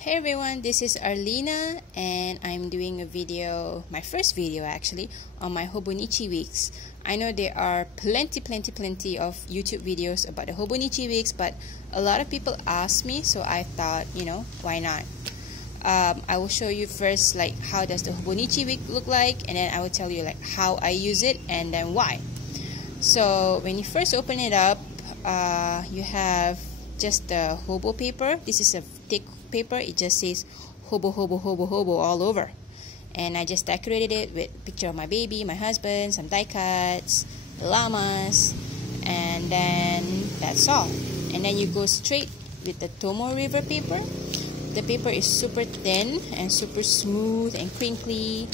Hey everyone, this is Arlena and I'm doing a video, my first video actually, on my Hobonichi Weeks. I know there are plenty of YouTube videos about the Hobonichi Weeks, but a lot of people ask me, so I thought, why not? I will show you first like how does the Hobonichi Week look like, and then I will tell you like how I use it and then why. So when you first open it up, you have just the hobo paper. This is a thick paper. It just says hobo all over, and I just decorated it with a picture of my baby, my husband, some die cuts, llamas, and then that's all. And then you go straight with the Tomo River paper. The paper is super thin and super smooth and crinkly,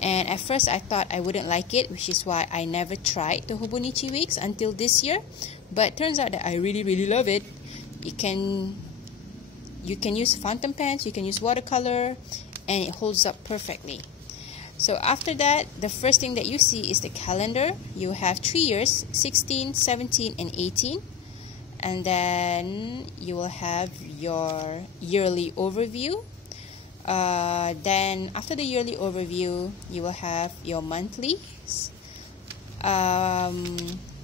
and at first I thought I wouldn't like it, which is why I never tried the Hobonichi Weeks until this year. But turns out that I really love it. You can use fountain pens, you can use watercolor, and it holds up perfectly. So after that, the first thing that you see is the calendar. You have 3 years, 16, 17, and 18. And then you will have your yearly overview. Then after the yearly overview, you will have your monthlies.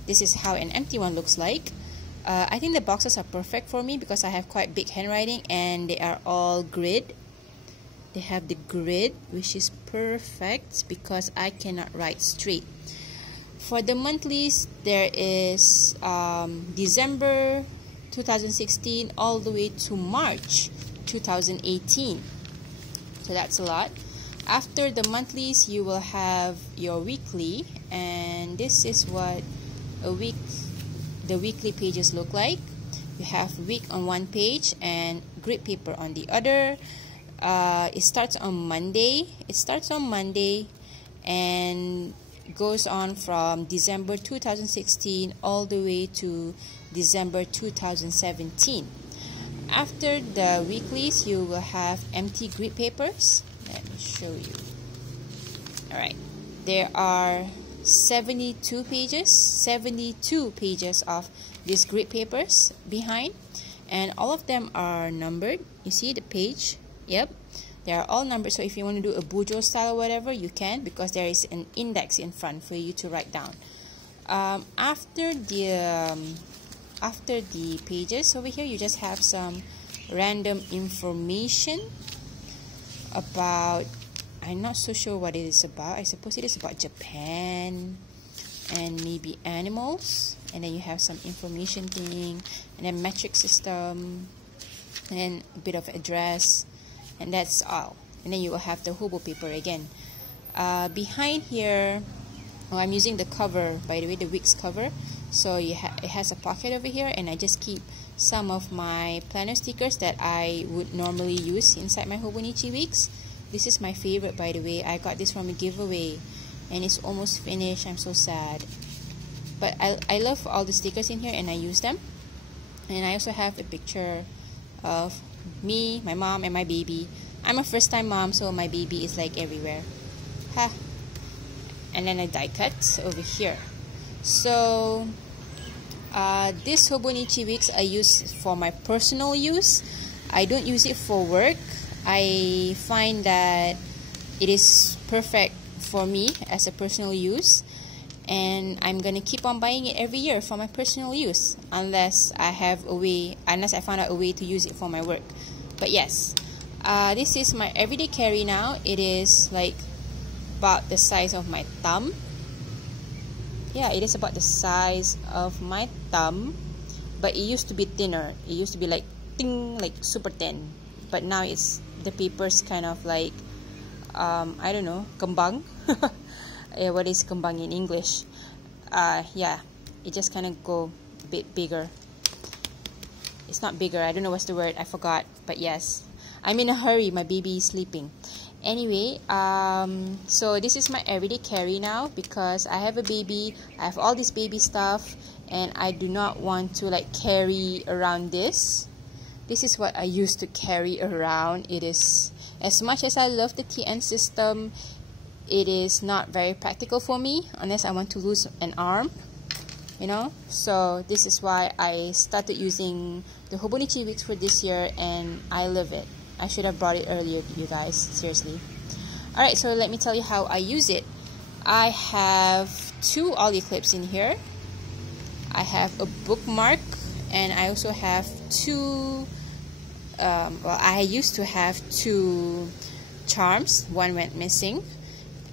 This is how an empty one looks like. I think the boxes are perfect for me because I have quite big handwriting and they are all grid. They have the grid, which is perfect because I cannot write straight. For the monthlies, there is December 2016 all the way to March 2018. So that's a lot. After the monthlies, you will have your weekly, and this is what the weekly pages look like. You have week on one page and grid paper on the other. It starts on Monday. And goes on from December 2016 all the way to December 2017. After the weeklies, you will have empty grid papers. Let me show you. Alright, there are 72 pages of these grid papers behind, and all of them are numbered. You see the page? Yep, they are all numbered. So if you want to do a Bujo style or whatever, you can, because there is an index in front for you to write down. After the pages over here, you just have some random information about, I'm not so sure what it is about. I suppose it is about Japan and maybe animals. And then you have some information thing, and then metric system, and then a bit of address, and that's all. And then you will have the hobo paper again. Behind here, I'm using the cover, by the way, the Weeks cover. So it has a pocket over here, and I just keep some of my planner stickers that I would normally use inside my Hobonichi Weeks. This is my favorite, by the way. I got this from a giveaway and it's almost finished. I'm so sad. But I love all the stickers in here and I use them. And I also have a picture of me, my mom, and my baby. I'm a first time mom, so my baby is like everywhere. Ha! And then a die cut over here. So this Hobonichi Weeks I use for my personal use. I don't use it for work. I find that it is perfect for me as a personal use, and I'm gonna keep on buying it every year for my personal use unless I find out a way to use it for my work. But yes, this is my everyday carry now. It is like about the size of my thumb. Yeah, it is about the size of my thumb, but it used to be thinner. It used to be like super thin, but now the paper's kind of like I don't know, kembang. What is kembang in English? Yeah, it just kind of go a bit bigger. It's not bigger, I don't know what's the word, I forgot. But yes, I'm in a hurry, my baby is sleeping. Anyway, so this is my everyday carry now because I have a baby. I have all this baby stuff and I do not want to like carry around this. This is what I used to carry around. It is, as much as I love the TN system, it is not very practical for me unless I want to lose an arm. you know. So this is why I started using the Hobonichi Weeks for this year, and I love it. I should have brought it earlier, you guys, seriously. Alright, so let me tell you how I use it. I have 2 ollie clips in here. I have a bookmark, and I also have 2 well, I used to have 2 charms. One went missing.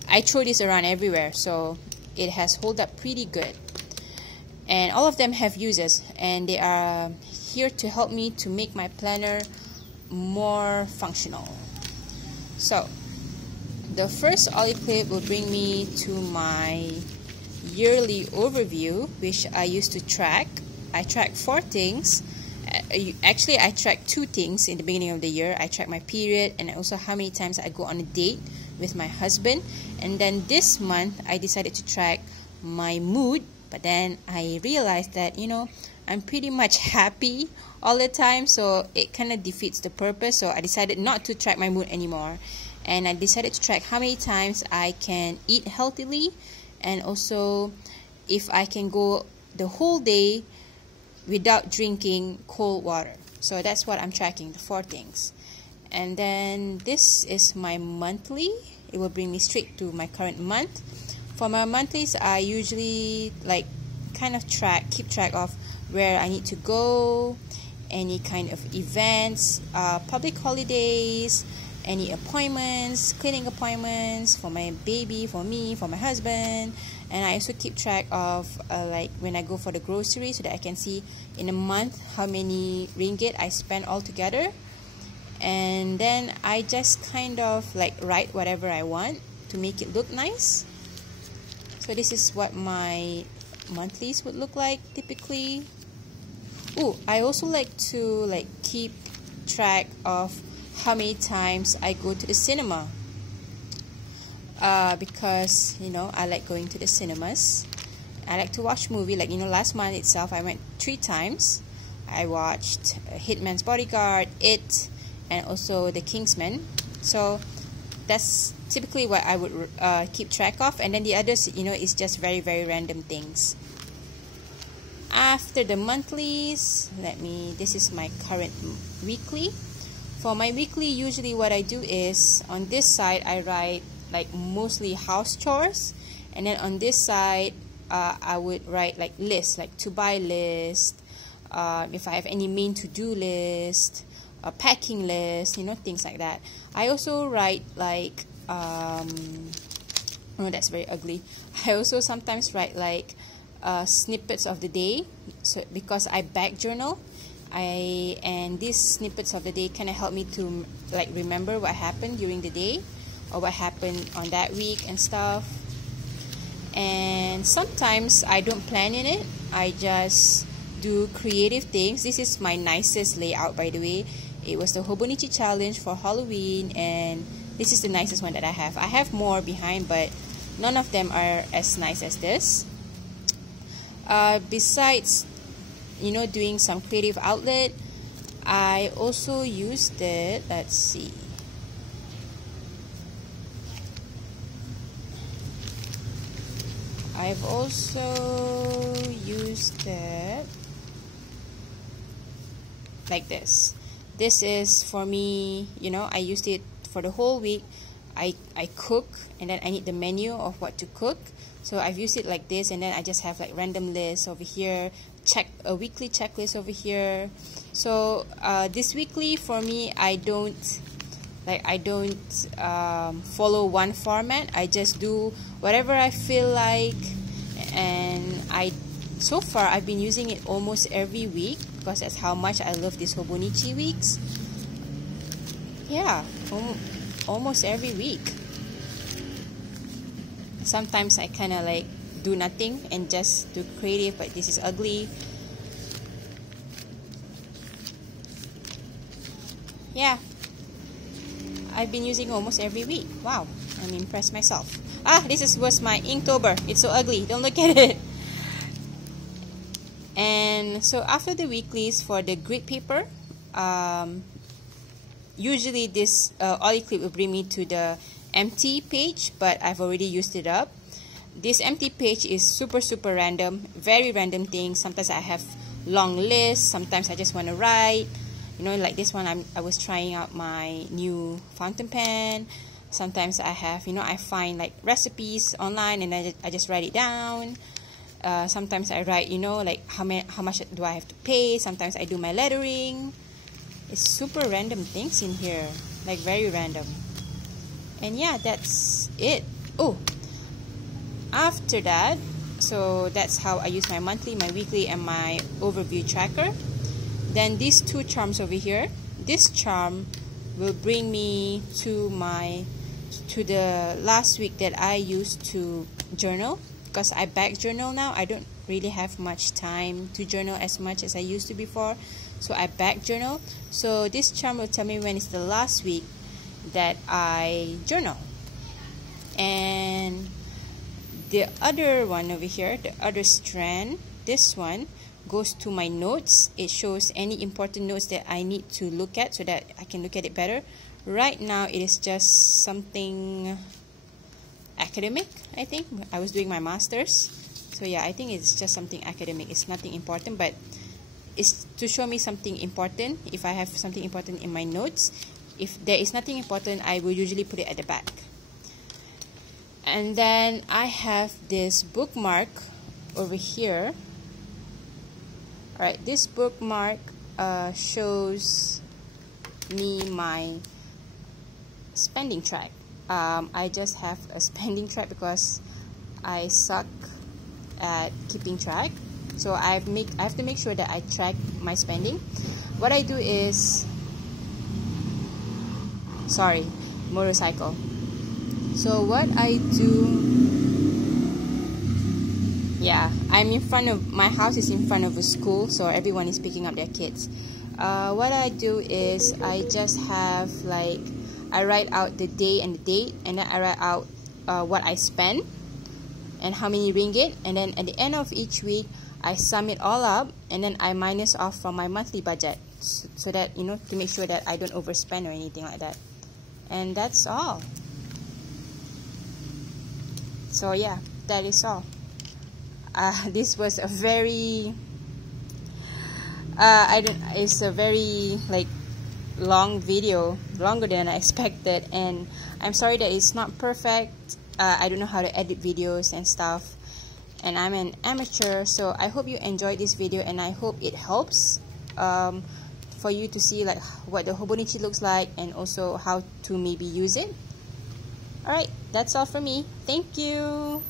I throw this around everywhere, so it has held up pretty good. And all of them have uses, and they are here to help me to make my planner more functional. So the first ollie clip will bring me to my yearly overview, which I used to track. I track 4 things. Actually, I track 2 things in the beginning of the year. I track my period and also how many times I go on a date with my husband. And then this month, I decided to track my mood. But then I realized that, you know, I'm pretty much happy all the time, so it kind of defeats the purpose. So I decided not to track my mood anymore. And I decided to track how many times I can eat healthily, and also if I can go the whole day without drinking cold water. So that's what I'm tracking, the 4 things. And then this is my monthly. It will bring me straight to my current month. For my monthlies, I usually like kind of keep track of where I need to go, any kind of events, public holidays, any appointments, cleaning appointments for my baby, for me, for my husband. And I also keep track of like when I go for the groceries, so that I can see in a month how many ringgit I spend altogether. And then I just kind of like write whatever I want to make it look nice. So this is what my monthlies would look like typically. Oh, I also like to like keep track of how many times I go to the cinema. Because, you know, I like going to the cinemas. I like to watch movie. Like, you know, last month itself, I went 3 times. I watched Hitman's Bodyguard, It, and also The Kingsman. So that's typically what I would keep track of. And then the others, you know, is just very, very random things. After the monthlies, this is my current weekly. For my weekly, usually what I do is, on this side, I write like mostly house chores. And then on this side, I would write like lists, like to buy list, if I have any main to-do list, a packing list, you know, things like that. I also write like, oh, that's very ugly. I also sometimes write like snippets of the day, so because I back journal, and these snippets of the day kind of help me to like remember what happened during the day or what happened on that week and stuff. And sometimes I don't plan in it, I just do creative things. This is my nicest layout, by the way. It was the Hobonichi challenge for Halloween, and this is the nicest one that I have. I have more behind, but none of them are as nice as this. Besides, you know, doing some creative outlet, I also used it, let's see, I've also used it like this. This is for me, you know, I used it for the whole week. I cook, and then I need the menu of what to cook. So I've used it like this, and then I just have like random lists over here, a weekly checklist over here. So this weekly for me, I don't follow one format. I just do whatever I feel like, and so far I've been using it almost every week because that's how much I love this Hobonichi Weeks. Yeah, almost every week. Sometimes I kind of like do nothing and just do creative, but this is ugly. Yeah, I've been using almost every week. Wow, I'm impressed myself. Was my Inktober. It's so ugly, don't look at it. And so after the weeklies, for the grid paper, usually this ollie clip will bring me to the empty page, but I've already used it up. This empty page is super random, very random things. Sometimes I have long lists, sometimes I just want to write, You know, like this one, I was trying out my new fountain pen. Sometimes I have, you know, I find like recipes online and I just write it down. Sometimes I write, you know, like how much do I have to pay. Sometimes I do my lettering. It's super random things in here, like very random. And yeah, that's it. Oh, after that, so that's how I use my monthly, my weekly, and my overview tracker. Then these two charms over here, this charm will bring me to the last week that I used to journal, because I back journal now. I don't really have much time to journal as much as I used to before, so I back journal. So this charm will tell me when is the last week that I journal. And the other one over here, the other strand, this one goes to my notes. It shows any important notes that I need to look at so that I can look at it better. Right now it is just something academic, I think. I was doing my master's, so yeah, I think it's just something academic. It's nothing important, but it's to show me something important. If I have something important in my notes, if there is nothing important, I will usually put it at the back. And then I have this bookmark over here. Alright, this bookmark shows me my spending track. I just have a spending track because I suck at keeping track. So I have to make sure that I track my spending. What I do is, sorry, motorcycle. So what I do, yeah, I'm in front of, my house is in front of a school, so everyone is picking up their kids. What I do is I just have like, I write out the day and the date, and then I write out what I spend and how many ringgit, and then at the end of each week I sum it all up, and then I minus off from my monthly budget, so that, you know, to make sure that I don't overspend or anything like that. And that's all. So yeah, that is all. This was a very it's a very like long video, longer than I expected, and I'm sorry that it's not perfect. I don't know how to edit videos and stuff, and I'm an amateur, so I hope you enjoyed this video, and I hope it helps for you to see like what the Hobonichi looks like, and also how to maybe use it. Alright, that's all from me. Thank you.